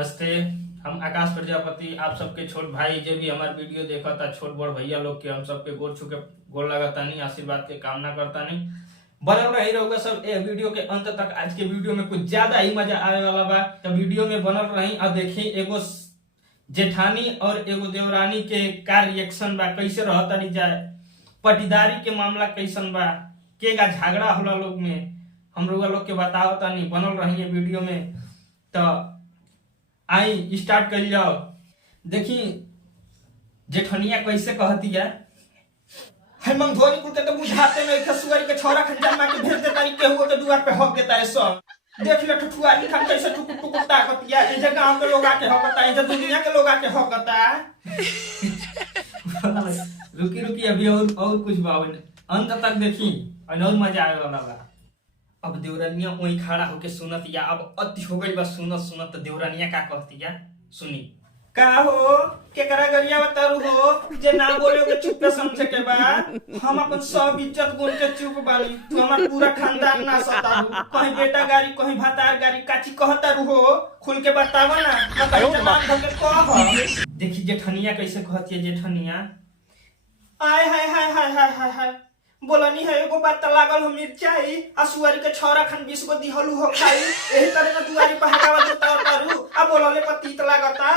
नमस्ते। हम आकाश प्रजापति आप सबके छोट भाई जो भी हमारे वीडियो देखा था, छोट बड़ भैया लोग के हम सबके गोर छू के गोर लगाता नहीं, आशीर्वाद के कामना करता नहीं। बनल रही रहोगा सब ए वीडियो के अंत तक। आज के वीडियो में कुछ ज्यादा ही मजा आने वाला बा, तो वीडियो में बनल रही और देखी एगो जेठानी और एगो देवरानी के का रिएक्शन बा, कैसे रहता जाए, पटीदारी के मामला कैसन बा, केगा झगड़ा होला लोग में, हम लोग के बताओ तानी। बनल रही है वीडियो में, तो आई स्टार्ट कर जाओ। देखी जेठनिया कैसे कहती है, हम धोनी कुल के तो बुझाते नहीं, खसुआरी के छोरा खंजा मार के भेज देता, के हुआ के दुआर पे हक देता है सब। देख ले ठुठुआरी खान कैसे टुकुर टुकुर ताकतिया, ए जगह गांव के लोग आके हकता, ए जगह दुनिया के लोग आके हकता। रुकी रुकी अभी और कुछ बावन अंत तक देखी और मजा आए वाला बा। अब देवरानिया वही खड़ा होके सुनत या, अब अति हो गई बा सुनत सुनत। तो देवरानिया का कहती या सुनी, का हो केकरा गरिया बतारू हो जे ना बोलोगे चुप पे समझे के बा। हम अपन सब इज्जत गुण के चुप बानी, तू हमार पूरा खानदान ना सतारू। कहीं बेटा गाड़ी कहीं भातार गाड़ी काची कहतारू हो, खुल के बतावा ना, बताई जबान धके कह। देखी जेठनिया कैसे कहती है। जेठनिया आय हाय हाय हाय हाय हाय हाय बोलनी है एगो बात लागल हम मिर्चाई आ सुअरी के छौरा खन 20 गो दिहलू हो खाई, एही तरह ना दुआरी पहाड़ावा देता तारू आ बोलले पर तीत लागता।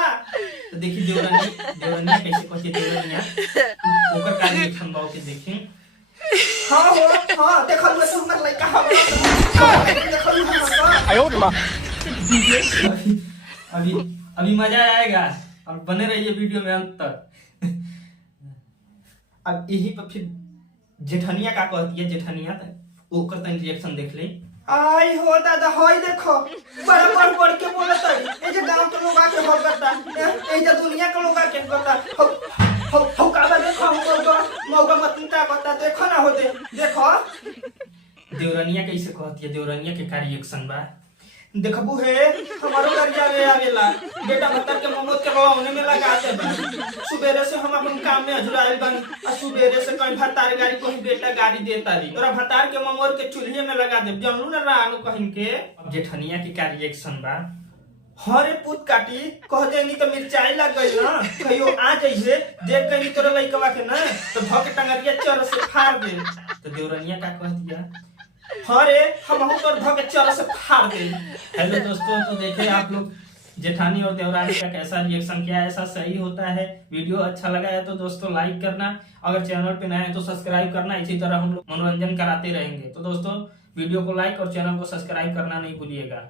तो देखी देवरानिया कैसे कहती है। देवरानिया ओकर का रिएक्शन बाओ के देखी। हां हो हां देखल तो हमर लइका हम देखल हम आयो रे मां। अभी मजा आएगा और बने रहिए वीडियो में अंत तक। अब यही पर फिर जेठनिया का कहती है। जेठनिया ओकर तन रिएक्शन देख ले। आई हो दादा होई देखो बड़ा बढ़ के बोलत है, ए जे गांव के लोग आके हकता, ए जे दुनिया के लोग आके हकता। हो का बा देखो मौका मत कहता, देखो ना होते देखो। देवरानिया कैसे कहती है। देवरानिया के का रिएक्शन बा देखबू है, हमारो गरिया में आवेला बेटा भत्तर के ममोद के बवाउने में लगा दे बा। सुबेरे से हम अपन काम में अजुराइल बन, आ सुबेरे से कहीं भत्तार गाड़ी कहीं बेटा गाड़ी देता री, तोरा भत्तार के ममोर के चूल्हे में लगा दे, जानलू ना रानू कहीं के। अब जेठनिया की का रिएक्शन बा, हरे पूत काटी कह देनी तो मिर्चाई लग गई ना, कहियो आ जाइए देख गई तोरा लइकवा के ना तो धक टंगरिया चर से फाड़ दे। तो देवरानिया का कह दिया, हरे हम तोर धक चर से फाड़ दे। हेलो दोस्तों, तो देखे आप लोग जेठानी और देवरानी का कैसा रिएक्शन, क्या ऐसा सही होता है। वीडियो अच्छा लगा है तो दोस्तों लाइक करना, अगर चैनल पे नए हैं तो सब्सक्राइब करना। इसी तरह हम लोग मनोरंजन कराते रहेंगे। तो दोस्तों वीडियो को लाइक और चैनल को सब्सक्राइब करना नहीं भूलिएगा।